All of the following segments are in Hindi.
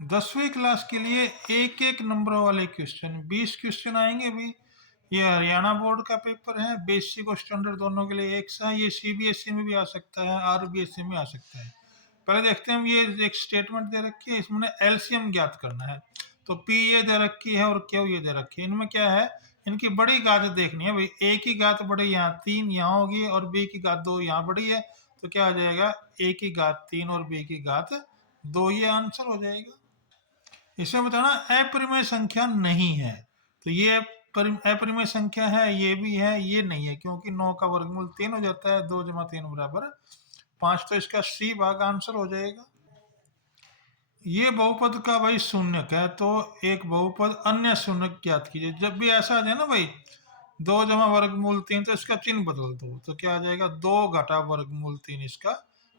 10वीं क्लास के लिए एक एक नंबर वाले क्वेश्चन 20 क्वेश्चन आएंगे भाई। ये हरियाणा बोर्ड का पेपर है, बेसिक और स्टैंडर्ड दोनों के लिए एक सा। ये सीबीएसई में भी आ सकता है, आरबीएसई में आ सकता है। पहले देखते हैं, ये एक स्टेटमेंट दे रखी है, इसमें एलसीएम ज्ञात करना है। तो पी ये दे रखी है और क्यू ये दे रखी है। इनमें क्या है, इनकी बड़ी घात देखनी है भाई। ए की घात बड़ी यहाँ 3 यहाँ होगी और बी की घात 2 यहाँ बड़ी है। तो क्या आ जाएगा, ए की घात 3 और बी की घात 2, ये आंसर हो जाएगा। इसमें बताना अपरिमेय संख्या नहीं है। तो ये अपरिमेय संख्या है, ये भी है, ये नहीं है, क्योंकि 9 का वर्गमूल 3 हो जाता है। 2 जमा 3 बराबर 5। तो इसका सी भाग आंसर हो जाएगा। ये बहुपद का भाई शून्यक है, तो एक बहुपद अन्य शून्यक ज्ञात कीजिए। जब भी ऐसा आ जाए ना भाई 2 जमा वर्गमूल 3, तो इसका चिन्ह बदल दो। तो क्या आ जाएगा, 2 घटा वर्गमूल 3 इसका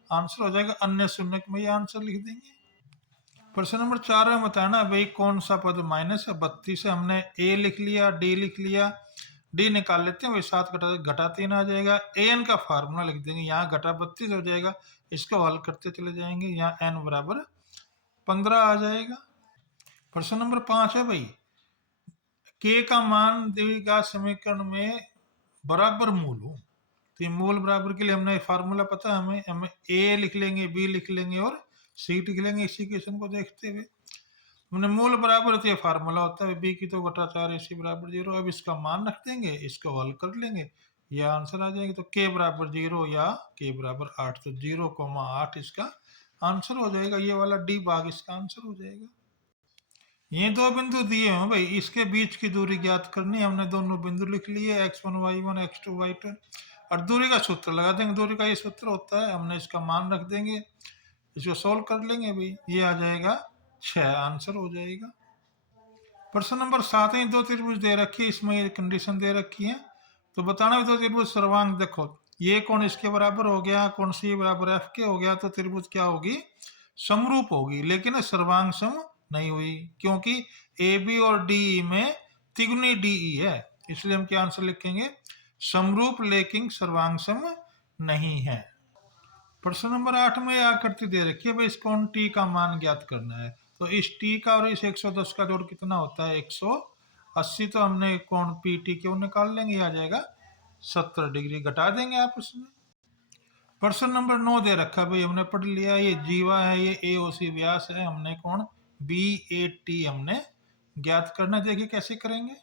आंसर हो जाएगा। अन्य शून्यक में ये आंसर लिख देंगे। प्रश्न नंबर 4 में बताना भाई कौन सा पद माइनस है। 32 है, हमने ए लिख लिया, डी लिख लिया। डी निकाल लेते हैं भाई, 7 घटा 3 आ जाएगा। ए एन का फार्मूला लिख देंगे, यहाँ घटा 32 हो जाएगा। इसको हल करते चले जाएंगे, यहाँ एन बराबर 15 आ जाएगा। प्रश्न नंबर 5 है भाई, के का मान द्विघात समीकरण में बराबर मूल हो। तो ये मूल बराबर के लिए हमने फार्मूला पता है हमें ए लिख लेंगे, बी लिख लेंगे और सी लिख लेंगे। इसी क्वेश्चन को देखते हुए हमने मूल बराबर, तो ये फार्मूला होता है बी की तो बटा 4 AC बराबर 0। अब इसका मान रख देंगे, इसको हल कर लेंगे, यह आंसर आ जाएगा। तो के बराबर 0 या के बराबर 8, तो 0,8 इसका आंसर हो जाएगा। ये वाला डी भाग इसका आंसर हो जाएगा। ये दो बिंदु दिए हैं भाई, इसके बीच की दूरी ज्ञात करनी है। हमने दोनों बिंदु लिख लिए, x1 y1 x2 y2, और दूरी का सूत्र लगा देंगे। दूरी का ये सूत्र होता है, हमने इसका मान रख देंगे, इसको सोल्व कर लेंगे भाई, ये आ जाएगा 6, आंसर हो जाएगा। प्रश्न नंबर 7 है, दो त्रिभुज दे रखी है, इसमें ये कंडीशन दे रखी है। तो बताना दो त्रिभुज सर्वांग, देखो ये कोण इसके बराबर हो गया, कोण सी बराबर एफ के हो गया। तो त्रिभुज क्या होगी, समरूप होगी, लेकिन सर्वांग सम नहीं हुई, क्योंकि ए बी और डी में तिगुनी डीई है। इसलिए हम क्या आंसर लिखेंगे, समरूप लेकिन सर्वांग सम नहीं है। प्रश्न नंबर 8 में आकृति दे रखी है भाई, इस कोण टी का मान ज्ञात करना है। तो इस टी का और इस 110 का जोड़ कितना होता है, 180। तो हमने कोण पी टी क्यों निकाल लेंगे, आ जाएगा 70 डिग्री, घटा देंगे आपस में। प्रश्न नंबर 9 दे रखा है भाई, हमने पढ़ लिया, ये जीवा है, ये ए ओ सी व्यास है। हमने कोण बी ए टी हमने ज्ञात करना। देखिए कैसे करेंगे,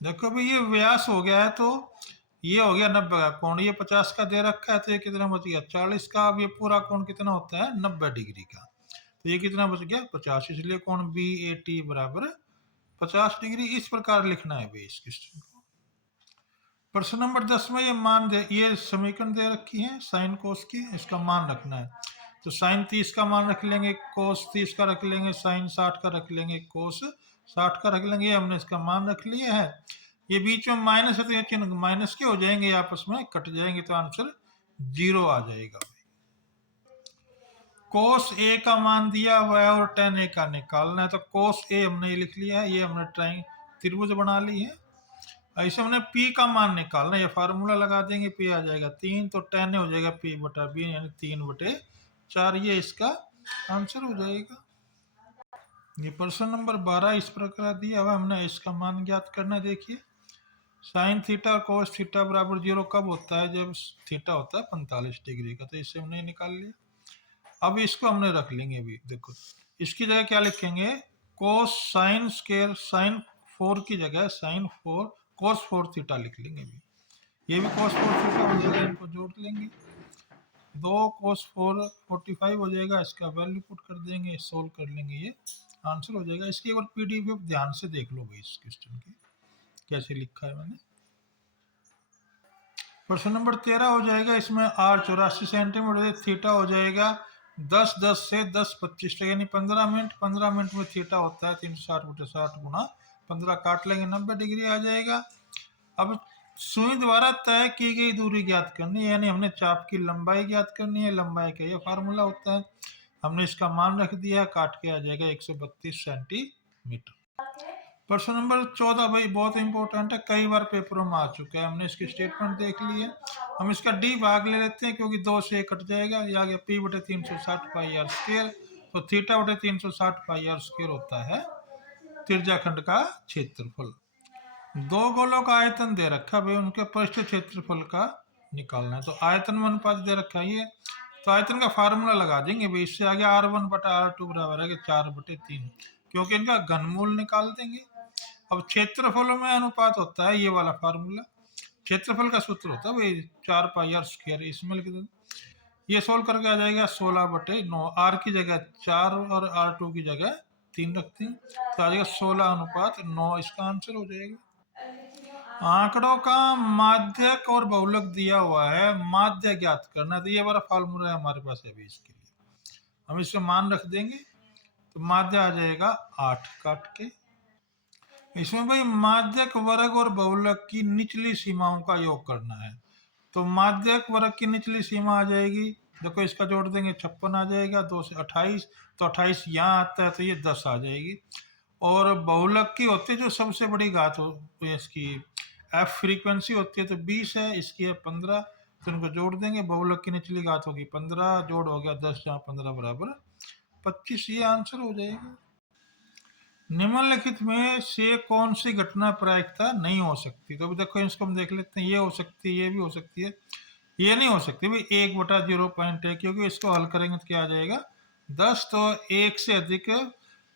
देखो भाई ये व्यास हो गया है, तो ये हो गया 90 का कोण, ये 50 का दे रखा है, तो ये कितना बच गया 40 का। अब ये पूरा कोण कितना होता है, 90 डिग्री का। तो ये कितना बच गया 50, इसलिए कोण बी ए टी बराबर 50 डिग्री। इस प्रकार लिखना है भाई इस क्वेश्चन को। प्रश्न नंबर 10 में ये मान दे, ये समीकरण दे रखी है साइन कोस की, इसका मान रखना है। तो साइन 30 का मान रख लेंगे, कोस 30 का रख लेंगे, साइन 60 का रख लेंगे, कोस 60 का रख लेंगे। हमने इसका मान रख लिया है। ये बीच में माइनस है, तो ये चिन्ह माइनस के हो जाएंगे, आपस में कट जाएंगे, तो आंसर 0 आ जाएगा। कोस ए का मान दिया हुआ है और tan ए का निकालना है। तो कोस ए हमने लिख लिया है, ये हमने त्रिभुज बना ली है। ऐसे हमने P का मान निकालना है, ये फार्मूला लगा देंगे, P आ जाएगा 3, तो tan हो जाएगा P बटा B, यानी 3/4, ये इसका आंसर हो जाएगा। ये प्रश्न नंबर 12 इस प्रकार दिया हुआ, हमने इसका मान ज्ञात करना है। देखिए साइन थीटा और कोस थीटा बराबर 0 कब होता है, जब थीटा होता है 45 डिग्री का। तो इससे हमने निकाल लिया। अब इसको हमने रख लेंगे अभी, देखो इसकी जगह क्या लिखेंगे, कोस साइन स्केयर साइन 4 की जगह साइन 4 कोस 4 थीटा लिख लेंगे अभी। ये भी कोस 4 थीटा हो जाएगा, इनको जोड़ लेंगे, 2 कोस 4 45 हो जाएगा। इसका वैल्यू पुट कर देंगे, सोल्व कर लेंगे, ये आंसर हो जाएगा। इसकी एक बार पीडीएफ ध्यान से देख लो भाई, इस क्वेश्चन की कैसे लिखा है मैंने। प्रश्न नंबर 13 हो जाएगा, इसमें आर 84 सेंटीमीटर, थीटा हो जाएगा 10 से 10 25 तक, यानी 15 मिनट। 15 मिनट में थीटा होता है 360/60 गुना 15, काट लेंगे 90 डिग्री आ जाएगा। अब सुई द्वारा तय की गई दूरी ज्ञात करनी है, यानी हमने चाप की लंबाई ज्ञात करनी है। लंबाई का यह फार्मूला होता है, हमने इसका मान रख दिया, काट के आ जाएगा 132 सेंटीमीटर। प्रश्न नंबर 14 भाई बहुत इंपॉर्टेंट है, कई बार पेपरों में आ चुका है। हमने इसकी स्टेटमेंट देख ली है, हम इसका डी भाग ले लेते हैं, क्योंकि 2 से कट जाएगा, ये आ गया P/360 πr²। तो थीटा बटे 360 पाई आर स्क्वायर होता है त्रिज्याखंड का क्षेत्रफल। दो गोलों का आयतन दे रखा भाई, उनके पृष्ठ क्षेत्रफल का निकालना है। तो आयतन में अनुपात दे रखा है ये, तो आयतन का फार्मूला लगा देंगे भाई। इससे आगे R1 बटा R2 बराबर है 4/3, क्योंकि इनका घनमूल निकाल देंगे। अब क्षेत्रफलों में अनुपात होता है ये वाला फार्मूला, क्षेत्रफल का सूत्र होता है भाई 4 पाई आर स्क्वायर, इसमें लिख दें। ये सोल्व करके आ जाएगा 16/9। आर की जगह 4 और R2 की जगह 3 रखते हैं, तो आ जाएगा 16:9, इसका आंसर हो जाएगा। आंकड़ों का माध्यक और बहुलक दिया हुआ है, माध्य ज्ञात करना है, तो ये वाला फार्मूला हमारे पास है अभी इसके लिए, हम इसका मान रख देंगे। तो माध्य आ जाएगा 8 काट के। इसमें भाई माध्यक वर्ग और बहुलक की निचली सीमाओं का योग करना है। तो माध्यक वर्ग की निचली सीमा आ जाएगी, देखो इसका जोड़ देंगे 56 आ जाएगा, 2 से 28, तो 28 यहाँ आता है तो ये 10 आ जाएगी। और बहुलक की होती है जो सबसे बड़ी घात हो इसकी एफ फ्रीक्वेंसी होती है, तो 20 है, इसकी है 15, तो इनको जोड़ देंगे। बहुलक की निचली घात होगी 15, जोड़ हो गया 10, जहाँ 15 बराबर 25, ये आंसर हो जाएगा। निम्नलिखित में से कौन सी घटना प्रायिकता नहीं हो सकती? तो अभी देखो इसको हम देख लेते हैं, ये हो सकती है, ये भी हो सकती है, ये नहीं हो सकती भाई 1/0.1, क्योंकि इसको हल करेंगे तो क्या आ जाएगा 10, तो एक से अधिक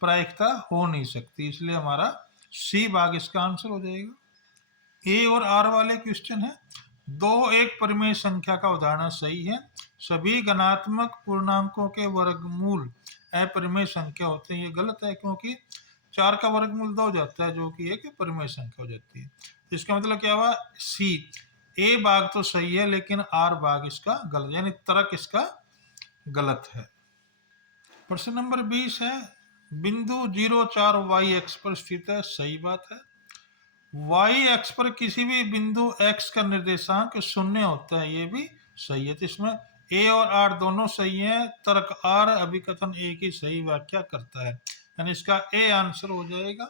प्रायिकता हो नहीं सकती, इसलिए हमारा सी भाग इसका आंसर हो जाएगा। ए और आर वाले क्वेश्चन है, दो एक परिमेय संख्या का उदाहरण सही है, सभी धनात्मक पूर्णांकों के वर्गमूल अपरिमेय संख्या होते हैं। ये गलत है, क्योंकि 4 का वर्गमूल 2 हो जाता है, जो कि एक परिमेय संख्या हो जाती है। इसका मतलब क्या हुआ, सी ए भाग तो सही है, लेकिन आर भाग इसका गलत, यानी तर्क इसका गलत है। प्रश्न नंबर 20 है, बिंदु 0,4 वाई एक्स पर स्थित है, सही बात है। वाई एक्स पर किसी भी बिंदु एक्स का निर्देशांक 0 होता है, ये भी सही है। तो इसमें ए और आर दोनों सही है, तर्क आर अभिकथन ए की सही व्याख्या करता है, यानी इसका ए आंसर हो जाएगा।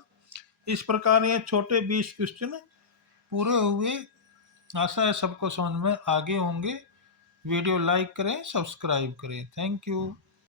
इस प्रकार ये छोटे 20 क्वेश्चन पूरे हुए। आशा है सबको समझ में आगे होंगे। वीडियो लाइक करें, सब्सक्राइब करें। Thank you.